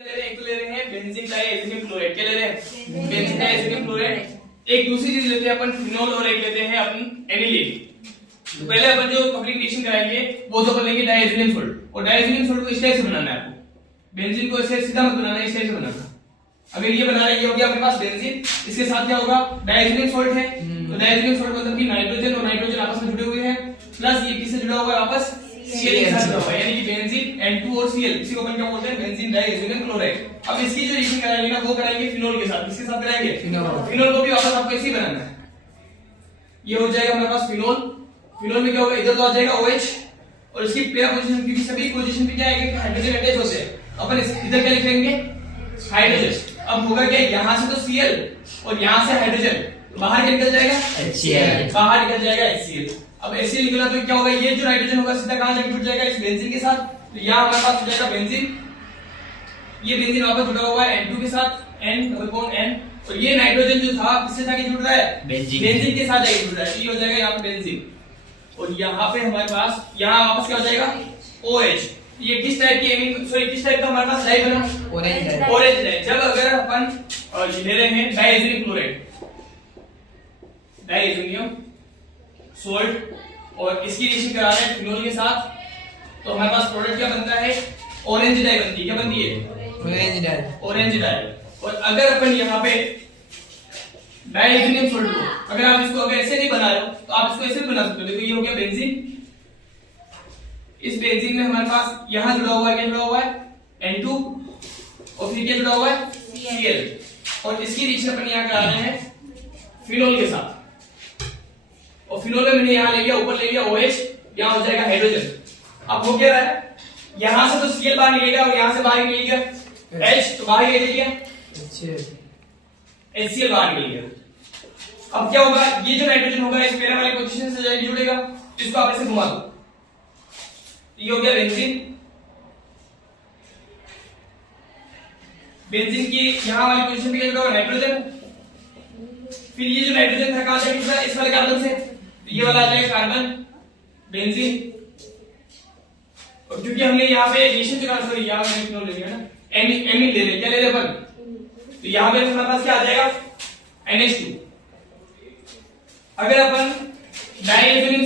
एक तो ले रहे हैं बेंजीन डाइएथेनियम क्लोराइड, क्या ले रहे हैं बेंजीन डाइएथेनियम क्लोराइड। एक दूसरी चीज लेते हैं अपन फिनोल और एक लेते हैं अपन एनिलीन। तो पहले अपन जो पब्लिक रिएक्शन कराएंगे वो तो अपन लेंगे डाइएथेनियम सॉल्ट, और डाइएथेनियम सॉल्ट को इस टाइप से बनाना है आपको। बेंजीन को ऐसे सीधा मत बनाना है, इस टाइप से बनाना। अगर ये बना रहे, ये हो गया अपने पास बेंजीन, इसके साथ क्या होगा डाइएथेनियम सॉल्ट है, तो डाइएथेनियम सॉल्ट मतलब कि नाइट्रोजन और नाइट्रोजन आपस में जुड़े हुए हैं, प्लस ये किससे जुड़ा हुआ है आपस Cl के साथ जुड़ा हुआ है, यानी कि बेंजीन N2 और Cl, इसी को अपन क्या बोलते हैं बेंजीन डाइएथेनियम क्लोराइड। अब इसकी जो रिएक्शन कराएंगे ना वो कराएंगे फिनोल के साथ। किसके साथ कराएंगे फिनोल को भी वापस आपको ऐसे ही बनाना है। ये हो जाएगा हमारे पास फिनोल। फिनोल में क्या होगा, इधर तो आ जाएगा OH, और इसकी पेयर पोजीशन की सभी पोजीशन पे क्या आएगा हाइड्रोजन अटैच होते हैं। अपन इधर क्या लिखेंगे हाइड्रोजन। अब होगा क्या, यहां से तो Cl और यहां से हाइड्रोजन, बाहर क्या निकल जाएगा HCl, बाहर निकल जाएगा HCl। अब HCl निकला तो क्या होगा, ये जो नाइट्रोजन होगा सीधा कहां जाके जुड़ जाएगा इस बेंजीन के साथ। तो यहां हमारे पास हो जाएगा बेंजीन, ये बेंजीन वापस जुड़ा हुआ है N2 के साथ, N, और ये नाइट्रोजन जो था किससे जाके जुड़ रहा है बेंजीन के साथ जाके जुड़ रहा है, तो ये हो जाएगा यहाँ पे बेंजीन। और यहाँ पे हमारे पास यहाँ वापस क्या हो जाएगा OH। ये किस टाइप की किस टाइप का हमारे पास डाई बना, ऑरेंज डाई। जब अगर अपन ले रहे हैं डाइएथेनियम क्लोराइड, डाइएथेनियम सॉल्ट, और इसकी रिएक्शन करा रहे हैं फिनोल के साथ, तो हमारे पास प्रोडक्ट क्या बनता है ऑरेंज डाई बनती है। क्या बनती है ऑरेंज डाई। और अगर अपन यहाँ पे डाइएथेनियम सॉल्ट को अगर आप इसको अगर ऐसे नहीं बना रहे हो तो आप इसको ऐसे भी बना सकते हो। देखो ये हो गया बेंजीन, इस बेंजीन में हमारे पास यहां जुड़ा हुआ है, क्या जुड़ा हुआ है N2, और फिर क्या जुड़ा हुआ है Cl, और इसकी रिएक्शन अपन यहां करा रहे हैं फिनोल के साथ। और फिनोल में मैंने यहां ले लिया, ऊपर ले लिया OH, यहां हो जाएगा हाइड्रोजन। अब हो क्या रहा है, यहां से तो Cl बाहर निकलेगा और यहां से बाहर निकलेगा H, तो बाहर निकल गया HCl बाहर निकल गया। अब क्या होगा, ये जो नाइट्रोजन होगा इस पैरा वाली पोजीशन से जाके जुड़ेगा, इसको आप ऐसे घुमा दो, ये हो गया बेंजीन। बेंजीन की यहां वाली पोजीशन पे जुड़ा हुआ नाइट्रोजन, फिर ये जो नाइट्रोजन था कहां से जुड़ा इस वाले कार्बन से, तो ये वाला आ जाएगा कार्बन बेंजीन। और क्योंकि हमने यहाँ पे रिएक्शन चुना, सॉरी यहाँ पे फिनोल ले लिया ना, एमीन ले रहे, क्या ले रहे अपन, तो यहाँ पे हमारे पास क्या आ जाएगा NH2। अगर अपन डाइएथेनियम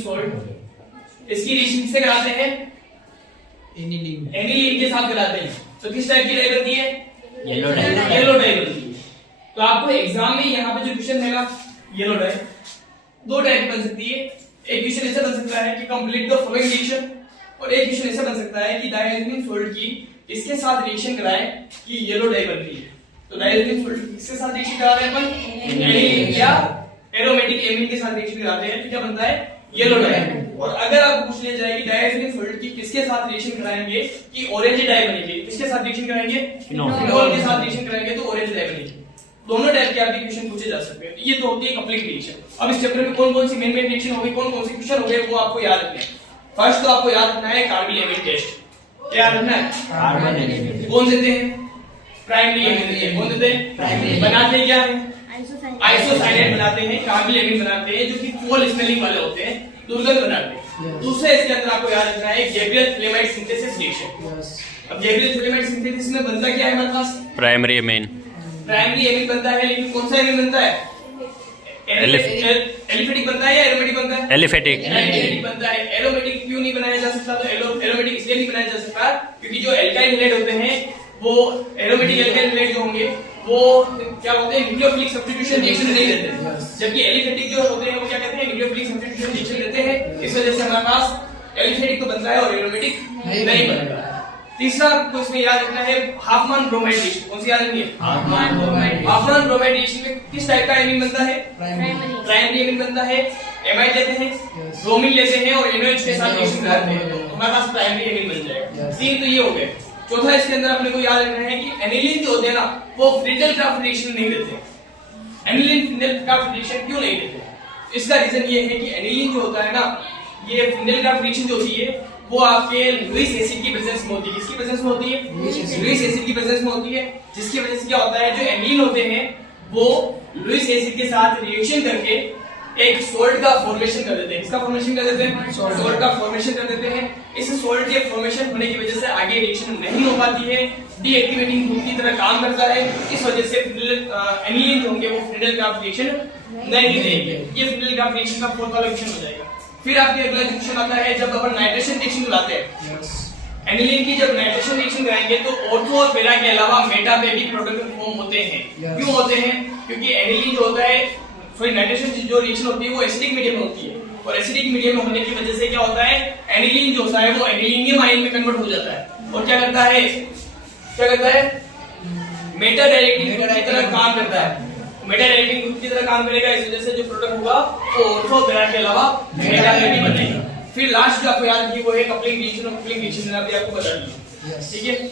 सॉल्ट इसकी रिएक्शन से कराते हैं एनिलीन के साथ कराते हैं, तो किस टाइप की डाई बनती है येलो डाई बनती है। तो आपको एग्जाम में यहाँ पे जो क्वेश्चन रहेगा येलो डाई, दो टाइप बन सकती है। एक क्वेश्चन ऐसा बन सकता है कि कंप्लीट द फॉलोइंग रिएक्शन, और एक क्वेश्चन ऐसा बन सकता है कि डाइएथेनियम सॉल्ट की इसके साथ रिएक्शन कराएं कि येलो डाई बनती है। तो डाइएथेनियम सॉल्ट इसके साथ रिएक्शन कराते हैं अपन एनिलीन या एरोमेटिक एमीन के साथ रिएक्शन कराते हैं, तो क्या बनता है येलो डाई। और अगर आपको पूछ लिया जाए कि डाइएथेनियम सॉल्ट की किसके साथ रिएक्शन कराएंगे कि ऑरेंज डाई बनेगी, किसके साथ रिएक्शन कराएंगे फिनोल के साथ रिएक्शन कराएंगे तो ऑरेंज डाई बनेगी। दोनों टाइप के आपके क्वेश्चन पूछे जा सकते हैं। तो ये तो होती है कंप्लीट रिएक्शन। अब इस चैप्टर में कौन कौन सी मेन रिएक्शन होगी, कौन कौन से क्वेश्चन होंगे वो आपको याद रखना है। फर्स्ट तो आपको याद रखना है कार्बन एमीन टेस्ट। क्या याद रखना है, कार्बन एमीन कौन देते हैं प्राइमरी एमीन देते हैं। कौन देते हैं प्राइमरी, बनाते क्या है आइसोसाइनेट बनाते हैं, कार्बन एमीन बनाते हैं जो कि फुल स्मेलिंग वाले होते हैं, दुर्गंध बनाते हैं। दूसरा इसके अंदर आपको याद रखना है गैब्रियल फिलामेंट सिंथेसिस रिएक्शन। अब गैब्रियल फिलामेंट सिंथेसिस में बनता क्या है हमारे पास प्राइमरी एमीन बनता है, लेकिन कौन सा एमीन बनता है एलिफेटिक बनता है या एरोमेटिक बनता है एलिफेटिक बनता है। एरोमेटिक क्यों नहीं बनाया जा सकता, तो एरोमेटिक इसलिए नहीं बनाया जा सकता क्योंकि जो एल्काइल हैलाइड होते हैं वो एरोमेटिक एल्काइल हैलाइड जो होंगे वो क्या होते हैं न्यूक्लियोफिलिक सब्स्टिट्यूशन रिएक्शन नहीं देते, जबकि एलिफेटिक जो होते हैं वो क्या कहते हैं न्यूक्लियोफिलिक सब्स्टिट्यूशन रिएक्शन देते हैं। इस वजह से हमारे पास एलिफेटिक तो बनता है और एरोमेटिक नहीं बनता। तीसरा आपको इसमें याद रखना है हाफमैन ब्रोमाइड रिएक्शन। कौन सी याद रखनी है हाफमैन ब्रोमाइड रिएक्शन में किस टाइप का एमीन बनता है प्राइमरी एमीन बनता है। एमाइड लेते हैं, ब्रोमीन लेते हैं और NOH के साथ रिएक्शन कराते हैं, तो हमारे पास प्राइमरी एमीन बन जाएगा। तीन तो ये हो गए। चौथा इसके अंदर अपने को याद रखना है कि एनिलीन जो होते हैं ना वो फ्रिंडल-क्राफ्ट रिएक्शन नहीं देते। एनिलीन फ्रिंडल-क्राफ्ट रिएक्शन क्यों नहीं देते, इसका रीजन ये है कि एनिलीन जो होता है ना, ये फ्रिंडल-क्राफ्ट रिएक्शन जो होती है वो आपके लुईस एसिड की प्रेजेंस में होती है। किसकी प्रेजेंस में होती है लुईस एसिड की प्रेजेंस में होती है, जिसकी वजह से क्या होता है जो एनिलीन होते हैं वो लुईस एसिड के साथ रिएक्शन करके एक सोल्ट का फॉर्मेशन कर देते हैं। किसका फॉर्मेशन कर देते हैं? सोल्ट का फॉर्मेशन कर देते हैं। इस सोल्ट के फॉर्मेशन होने की वजह से आगे रिएक्शन नहीं हो पाती है, डीएक्टिवेटिंग ग्रुप की तरह काम करता है। इस वजह से एनिलीन होंगे वो फ्रीडल ग्राफ रिएक्शन नहीं देंगे। ये फ्रीडल ग्राफ रिएक्शन का फोर्थ वाला क्वेश्चन हो जाएगा। फिर आपके अगला क्वेश्चन आता है जब अपन नाइट्रेशन रिएक्शन बुलाते हैं, एनिलीन की जब नाइट्रेशन रिएक्शन कराएंगे तो ऑर्थो और पैरा के अलावा मेटा पे भी प्रोडक्ट फॉर्म होते हैं। क्यों होते हैं? क्योंकि एनिलीन जो होता है, सॉरी नाइट्रेशन जो रिएक्शन होती है वो एसिडिक मीडियम में होती है, और एसिडिक मीडियम में होने की वजह से क्या होता है, एनिलीन जो होता है वो एनिलीनियम आयन में कन्वर्ट हो जाता है और क्या करता है, मेटा डायरेक्टिंग ग्रुप की तरह काम करता है। मेटा डायरेक्टिंग ग्रुप की तरह काम करेगा, इस वजह से जो प्रोडक्ट होगा वो ऑर्थो पैरा के अलावा मेटा में भी बनेगा। फिर लास्ट जो आपको याद की वो है कपलिंग रिएक्शन, और कपलिंग रिएक्शन मैंने अभी आपको बता दी, ठीक है।